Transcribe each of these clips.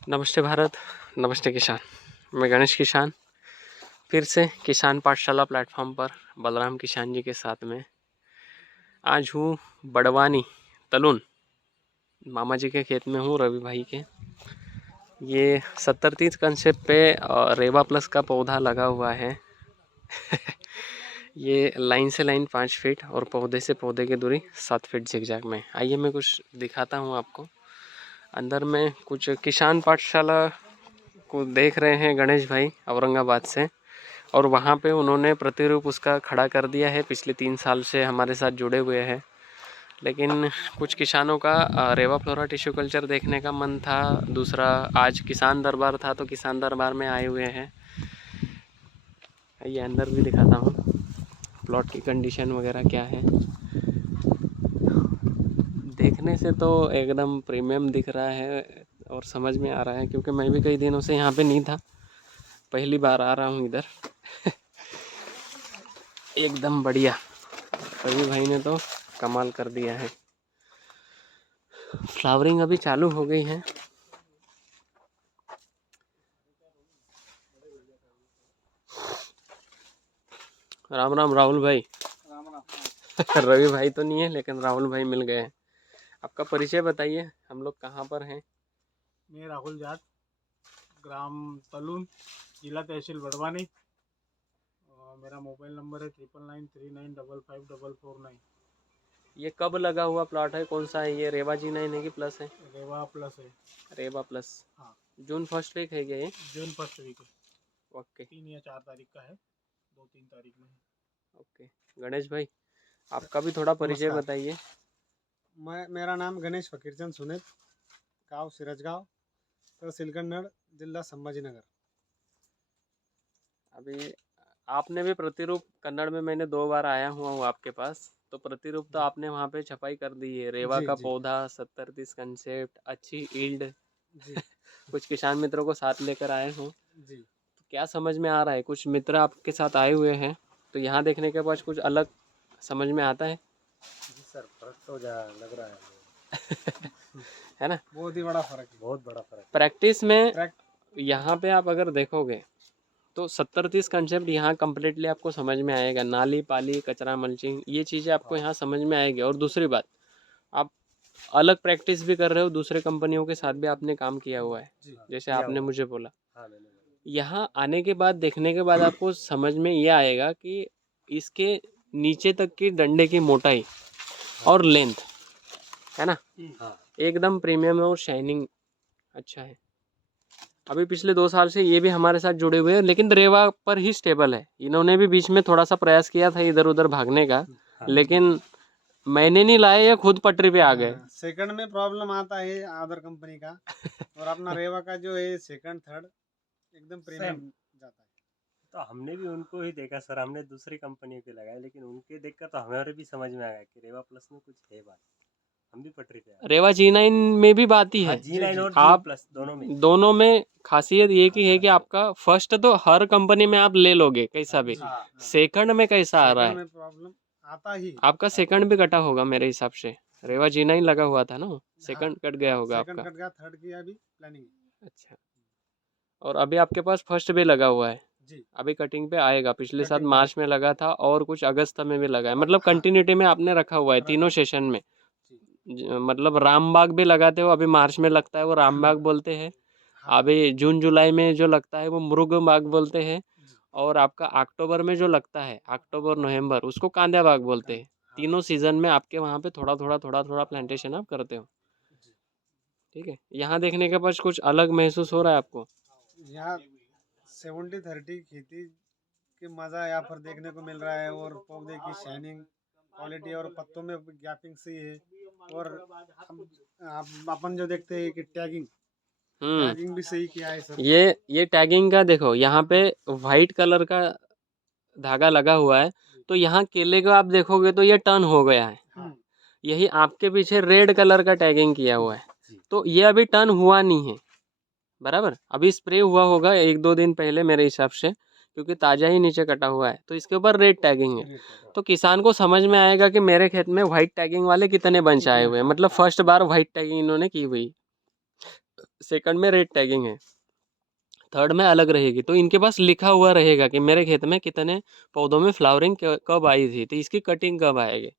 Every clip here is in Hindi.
नमस्ते भारत, नमस्ते किसान। मैं गणेश किसान फिर से किसान पाठशाला प्लेटफॉर्म पर बलराम किसान जी के साथ में आज हूँ बड़वानी तलुन मामा जी के खेत में हूँ, रवि भाई के। ये 70-30 कंसेप्ट पे रेवा प्लस का पौधा लगा हुआ है। ये लाइन से लाइन 5 फीट और पौधे से पौधे की दूरी 7 फीट जिगजैग में। आइए मैं कुछ दिखाता हूँ आपको। अंदर में कुछ किसान पाठशाला को देख रहे हैं गणेश भाई औरंगाबाद से, और वहाँ पे उन्होंने प्रतिरूप उसका खड़ा कर दिया है। पिछले 3 साल से हमारे साथ जुड़े हुए हैं, लेकिन कुछ किसानों का रेवा फ्लोरा टिश्यू कल्चर देखने का मन था। दूसरा आज किसान दरबार था तो किसान दरबार में आए हुए हैं। ये अंदर भी दिखाता हूँ प्लॉट की कंडीशन वगैरह क्या है। देखने से तो एकदम प्रीमियम दिख रहा है और समझ में आ रहा है, क्योंकि मैं भी कई दिनों से यहाँ पे नहीं था, पहली बार आ रहा हूँ इधर। एकदम बढ़िया, रवि भाई ने तो कमाल कर दिया है। फ्लावरिंग अभी चालू हो गई है। राम राम राहुल भाई। राम राम। रवि भाई तो नहीं है, लेकिन राहुल भाई मिल गए हैं। आपका परिचय बताइए, हम लोग कहाँ पर हैं? मैं राहुल जाट, ग्राम तलून, जिला तहसील बड़वानी। मेरा मोबाइल नंबर है 9993955449। ये कब लगा हुआ प्लॉट है, कौन सा है ये? रेवा जी 9 है कि प्लस है? रेवा प्लस है। रेवा प्लस। हाँ, जून फर्स्ट वीक है क्या ये? जून फर्स्ट वीक है। ओके 3 या 4 तारीख का है, 2-3 तारीख में है। ओके। गणेश भाई, आपका भी थोड़ा परिचय नमस्कार। बताइए। मेरा नाम गणेश फकीरचंद सुनेत, गांव सिरजगांव, तहसील कन्नड़, जिला संभाजीनगर। अभी आपने भी प्रतिरूप कन्नड़ में, मैंने 2 बार आया हुआ हूँ आपके पास, तो प्रतिरूप तो जी आपने वहाँ पे छपाई कर दी है। रेवा जी का जी पौधा 70-30 कंसेप्ट, अच्छी ईल्ड। जी कुछ किसान मित्रों को साथ लेकर आए हूँ, जी। तो क्या समझ में आ रहा है? कुछ मित्र आपके साथ आए हुए हैं, तो यहाँ देखने के बाद कुछ अलग समझ में आता है। जी सर, फर्क तो लग रहा है। है ना? बहुत ही बड़ा फर्क है, बहुत बड़ा फर्क प्रैक्टिस में ट्रैक। यहाँ पे आप अगर देखोगे तो 70-30 कंसेप्ट यहाँ कम्प्लीटली आपको समझ में आएगा। नाली पाली, कचरा मल्चिंग, ये चीज़ें आपको हाँ यहाँ समझ में आएगी। और दूसरी बात, आप अलग प्रैक्टिस भी कर रहे हो, दूसरे कंपनियों के साथ भी आपने काम किया हुआ है, जी जैसे किया आपने हुआ है। मुझे बोला। हाँ मैंने यहाँ आने के बाद, देखने के बाद आपको समझ में ये आएगा कि इसके नीचे तक की डंडे की मोटाई और लेंथ, है ना, हाँ एकदम प्रीमियम है और शाइनिंग अच्छा है। अभी पिछले 2 साल से ये भी हमारे साथ जुड़े हुए हैं, लेकिन रेवा पर ही स्टेबल है। इन्होंने भी बीच में थोड़ा सा प्रयास किया था इधर उधर भागने का, हाँ। लेकिन मैंने नहीं लाया, ये खुद पटरी पे आ गए। सेकंड में प्रॉब्लम आता है अदर कंपनी का, और अपना रेवा का जो है सेकंड थर्ड एकदम प्रीमियम जाता है। तो हमने भी उनको ही देखा सर, हमने दूसरी कंपनी के लगाए, लेकिन उनके देखकर तो हमारे भी समझ में आ गया कि रेवा प्लस में कुछ है बात। हम भी पटरी पे आ गए। रेवा G9 में भी बात ही हाँ, है। G9 और आप G प्लस दोनों में खासियत ये की है कि आपका फर्स्ट तो हर कंपनी में आप ले लोगे कैसा भी, हाँ, सेकंड में कैसा आ रहा सेकंड है? में प्रॉब्लम आता ही। आपका सेकंड भी कटा होगा मेरे हिसाब से। रेवा G9 लगा हुआ था ना, सेकंड कट गया होगा सेकंड आपका। कट गया, थर्ड की अभी प्लानिंग है। अच्छा, और अभी आपके पास फर्स्ट भी लगा हुआ है। जी अभी कटिंग पे आएगा। पिछले साल कटिंग पे मार्च में लगा था और कुछ अगस्त में भी लगा है। मतलब कंटिन्यूटी में आपने रखा हुआ है तीनों सेशन में। जी मतलब रामबाग भी लगाते हो, अभी मार्च में लगता है वो रामबाग बोलते हैं। हाँ अभी जून जुलाई में जो लगता है वो मुरुग बाग बोलते हैं। जी और आपका अक्टूबर में जो लगता है, अक्टूबर नवंबर, उसको कांदा बाग बोलते हैं। हाँ तीनों सीजन में आपके वहाँ पे थोड़ा थोड़ा थोड़ा थोड़ा प्लांटेशन आप करते हो। जी। ठीक है, यहाँ देखने के बाद कुछ अलग महसूस हो रहा है आपको? यहाँ 70-30 खेती के मजा यहाँ पर देखने को मिल रहा है, और पौधे की शाइनिंग क्वालिटी और पत्तों में गैपिंग सही है। और अपन जो देखते हैं कि टैगिंग हम्म। टैगिंग भी सही किया है सर। ये टैगिंग का देखो, यहाँ पे वाइट कलर का धागा लगा हुआ है, तो यहाँ केले को आप देखोगे तो ये टर्न हो गया है। हाँ यही आपके पीछे रेड कलर का टैगिंग किया हुआ है, तो ये अभी टर्न हुआ नहीं है। बराबर, अभी स्प्रे हुआ होगा 1-2 दिन पहले मेरे हिसाब से, क्योंकि ताज़ा ही नीचे कटा हुआ है, तो इसके ऊपर रेड टैगिंग है। तो किसान को समझ में आएगा कि मेरे खेत में वाइट टैगिंग वाले कितने बंच आए हुए हैं। मतलब फर्स्ट बार वाइट टैगिंग इन्होंने की हुई। सेकंड में रेड टैगिंग है, थर्ड में अलग रहेगी। तो इनके पास लिखा हुआ रहेगा कि मेरे खेत में कितने पौधों में फ्लावरिंग कब आई थी, तो इसकी कटिंग कब आएगी।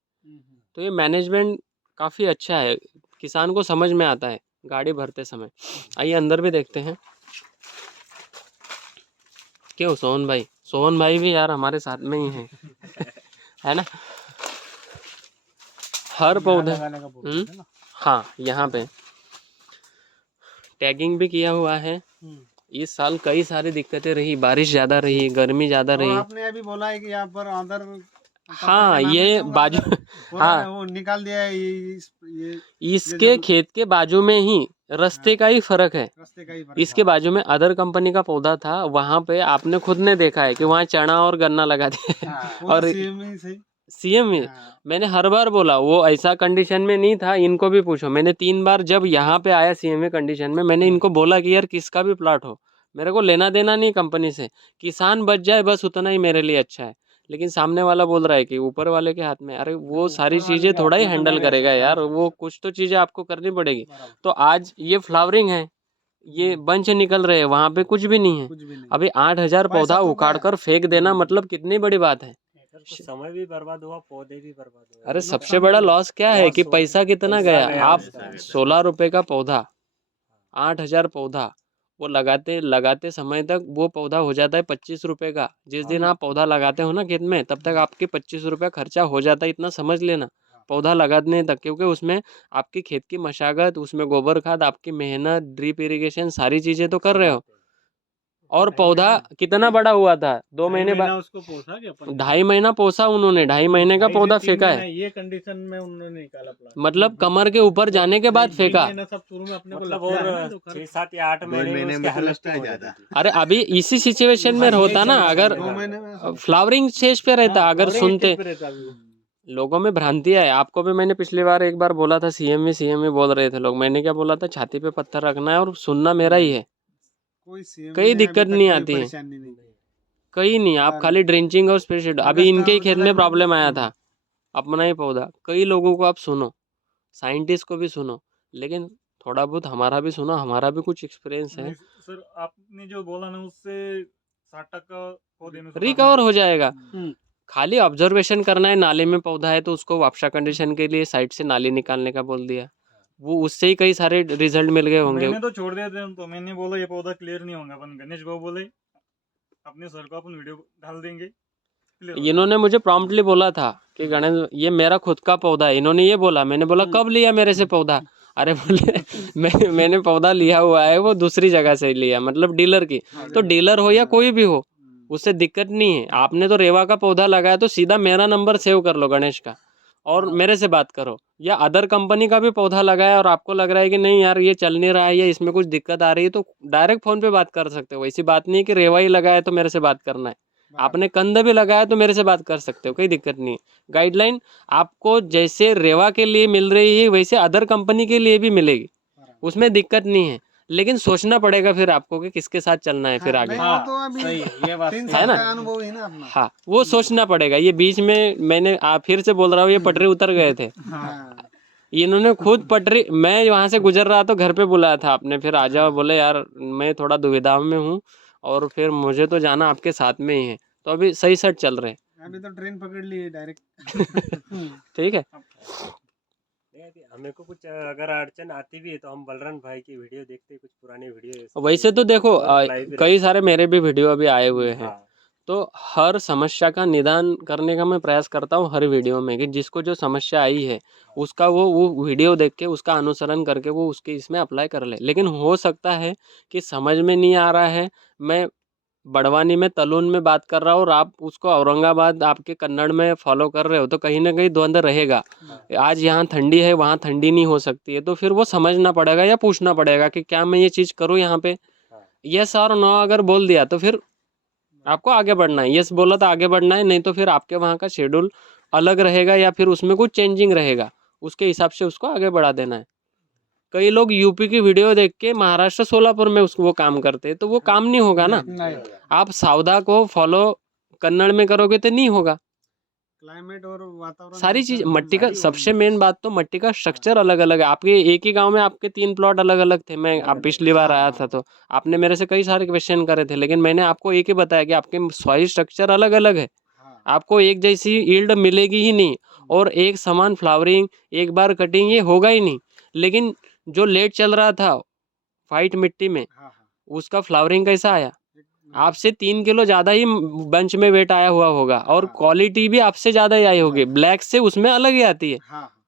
तो ये मैनेजमेंट काफ़ी अच्छा है, किसान को समझ में आता है गाड़ी भरते समय। आइए अंदर भी देखते हैं। क्यों सोहन भाई भी यार हमारे साथ में ही हैं है ना। हर पौधे लगाने का बोल रहे थे ना। हाँ, यहाँ पे टैगिंग भी किया हुआ है। इस साल कई सारी दिक्कतें रही, बारिश ज़्यादा रही, गर्मी ज़्यादा और रही। आपने अभी बोला है कि यहाँ पर अदर हाँ, ये बाजू हाँ, वो निकाल दिया है ये इसके खेत के बाजू में ही रास्ते का ही फर्क है। रास्ते का ही फर्क इसके बाजू में अदर कंपनी का पौधा था, वहाँ पे आपने खुद ने देखा है कि वहाँ चना और गन्ना लगा दिया और सीएम में मैंने हर बार बोला वो ऐसा कंडीशन में नहीं था। इनको भी पूछो, मैंने 3 बार जब यहाँ पे आया सीएमए कंडीशन में, मैंने इनको बोला कि यार किसका भी प्लाट हो, मेरे को लेना देना नहीं कंपनी से, किसान बच जाए बस उतना ही मेरे लिए अच्छा है। लेकिन सामने वाला बोल रहा है कि ऊपर वाले के हाथ में। अरे वो सारी चीज़ें थोड़ा ही हैंडल करेगा यार, वो कुछ तो चीज़ें आपको करनी पड़ेगी। तो आज ये फ्लावरिंग है, ये बंच निकल रहे हैं, वहाँ पे कुछ भी नहीं है। अभी 8,000 पौधा उखाड़ कर फेंक देना मतलब कितनी बड़ी बात है। तो समय भी बर्बाद हुआ, पौधे भी बर्बाद हुए। अरे सबसे बड़ा लॉस क्या है कि पैसा कितना गया। आप 16 रुपए का पौधा, 8,000 पौधा, वो लगाते समय तक वो पौधा हो जाता है 25 रुपए का। जिस दिन आप पौधा लगाते हो ना खेत में, तब तक आपके 25 रुपया खर्चा हो जाता है, इतना समझ लेना पौधा लगाने तक। क्योंकि उसमें आपकी खेत की मशागत, उसमें गोबर खाद, आपकी मेहनत, ड्रिप इरिगेशन, सारी चीज़ें तो कर रहे हो। और पौधा कितना बड़ा हुआ था, 2 महीने बाद उसको पोसा क्या 2.5 महीना पोसा उन्होंने, 2.5 महीने का पौधा फेंका है। ये कंडीशन में उन्होंने निकाला प्लांट, मतलब कमर के ऊपर जाने के बाद फेंका। सब शुरू में अपने को मतलब लगता है ना, और जो 6, 7 या 8 महीने में उसकी हालत हो जाती थी। अरे अभी इसी सिचुएशन में होता ना, अगर फ्लावरिंग स्टेज पे रहता, अगर सुनते। लोगों में भ्रांति है। आपको भी मैंने पिछली बार एक बार बोला था, सीएम बोल रहे थे लोग, मैंने क्या बोला था, छाती पे पत्थर रखना है और सुनना मेरा ही है। कई दिक्कत नहीं आती है, कहीं नहीं, आप खाली ड्रेंचिंग और स्पेशल। अभी इनके ही खेत में प्रॉब्लम आया था, अपना ही पौधा। कई लोगों को आप सुनो, साइंटिस्ट को भी सुनो, लेकिन थोड़ा बहुत हमारा भी सुनो, हमारा भी कुछ एक्सपीरियंस है। सर आपने जो बोला ना, उससे 60% पौधे में रिकवर हो जाएगा। खाली ऑब्जर्वेशन करना है, नाले में पौधा है तो उसको वापसा कंडीशन के लिए साइड से नाली निकालने का बोल दिया, वो उससे ही कई सारे रिजल्ट मिल गए होंगे। मैंने तो छोड़ दिया था, तो मैंने बोला ये पौधा क्लियर नहीं होगा, अपन गणेश भाव बोले अपने सर को अपन वीडियो डाल देंगे। इन्होंने मुझे प्रॉम्प्टली बोला था कि गणेश ये मेरा खुद का पौधा है, इन्होंने ये बोला। मैंने बोला कब लिया मेरे से पौधा? अरे बोले मैंने पौधा लिया हुआ है, वो दूसरी जगह से लिया, मतलब डीलर की। तो डीलर हो या कोई भी हो, उससे दिक्कत नहीं है। आपने तो रेवा का पौधा लगाया तो सीधा मेरा नंबर सेव कर लो गणेश का, और मेरे से बात करो। या अदर कंपनी का भी पौधा लगाया और आपको लग रहा है कि नहीं यार ये चल नहीं रहा है या इसमें कुछ दिक्कत आ रही है, तो डायरेक्ट फ़ोन पे बात कर सकते हो। ऐसी बात नहीं है कि रेवा ही लगाया तो मेरे से बात करना है। आपने कंद भी लगाया तो मेरे से बात कर सकते हो, कोई दिक्कत नहीं है। गाइडलाइन आपको जैसे रेवा के लिए मिल रही है वैसे अदर कंपनी के लिए भी मिलेगी, उसमें दिक्कत नहीं है। लेकिन सोचना पड़ेगा फिर आपको कि किसके साथ चलना है फिर आगे। है ना? अनुभव है ना अपना। हाँ, वो सोचना पड़ेगा। ये बीच में मैंने फिर से बोल रहा हूँ, ये पटरी उतर गए थे। इन्होंने खुद पटरी, मैं वहाँ से गुजर रहा तो घर पे बुलाया था आपने, फिर आ जाओ, बोले यार मैं थोड़ा दुविधा में हूँ और फिर मुझे तो जाना आपके साथ में ही है। तो अभी सही सेट चल रहे हैं। अभी तो ट्रेन पकड़ ली है डायरेक्ट। ठीक है। हमें को कुछ अगर अड़चन आती भी है तो हम बलराम भाई की वीडियो देखते हैं, कुछ पुराने वीडियो। वैसे तो देखो कई सारे मेरे भी वीडियो अभी आए हुए हैं। हाँ। तो हर समस्या का निदान करने का मैं प्रयास करता हूँ हर वीडियो में, कि जिसको जो समस्या आई है उसका वो वीडियो देख के उसका अनुसरण करके वो उसके इसमें अप्लाई कर ले। लेकिन हो सकता है कि समझ में नहीं आ रहा है, मैं बड़वानी में तलून में बात कर रहा हूँ और आप उसको औरंगाबाद आपके कन्नड़ में फॉलो कर रहे हो, तो कहीं ना कहीं द्वंद्व रहेगा। आज यहाँ ठंडी है, वहाँ ठंडी नहीं हो सकती है, तो फिर वो समझना पड़ेगा या पूछना पड़ेगा कि क्या मैं ये चीज़ करूँ यहाँ पे। यस और नो अगर बोल दिया तो फिर आपको आगे बढ़ना है, यस बोला तो आगे बढ़ना है, नहीं तो फिर आपके वहाँ का शेड्यूल अलग रहेगा या फिर उसमें कुछ चेंजिंग रहेगा, उसके हिसाब से उसको आगे बढ़ा देना है। कई लोग यूपी की वीडियो देख के महाराष्ट्र सोलापुर में उसको वो काम करते हैं, तो वो काम नहीं होगा ना। आप सावधा को फॉलो कन्नड़ में करोगे तो नहीं होगा। क्लाइमेट और वातावरण सारी चीज जैसा मट्टी का सारी सबसे होगी। मेन बात तो मट्टी का स्ट्रक्चर अलग अलग है। आपके एक ही गांव में आपके 3 प्लॉट अलग अलग थे। मैं आप पिछली बार आया था तो आपने मेरे से कई सारे क्वेश्चन करे थे, लेकिन मैंने आपको एक ही बताया कि आपके सॉइल स्ट्रक्चर अलग अलग है। हाँ आपको एक जैसी यील्ड मिलेगी ही नहीं, और एक समान फ्लावरिंग एक बार कटिंग ये होगा ही नहीं। लेकिन जो लेट चल रहा था वाइट मिट्टी में, हाँ हाँ उसका फ्लावरिंग कैसा आया? एक- आपसे 3 किलो ज्यादा ही बंच में वेट आया हुआ होगा, और हाँ। क्वालिटी भी आपसे ज्यादा ही आई होगी। ज्यादा। ब्लैक से उसमें अलग ही आती है। हाँ हाँ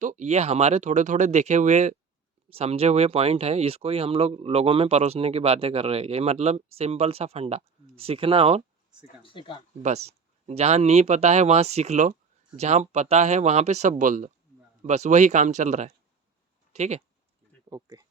तो ये हमारे थोड़े थोड़े देखे हुए समझे हुए पॉइंट है, इसको ही हम लोग लोगों में परोसने की बातें कर रहे हैं। ये मतलब सिंपल सा फंडा, सीखना और सिकान बस। जहाँ नहीं पता है वहाँ सीख लो, जहाँ पता है वहाँ पे सब बोल दो, बस वही काम चल रहा है। ठीक है, ओके।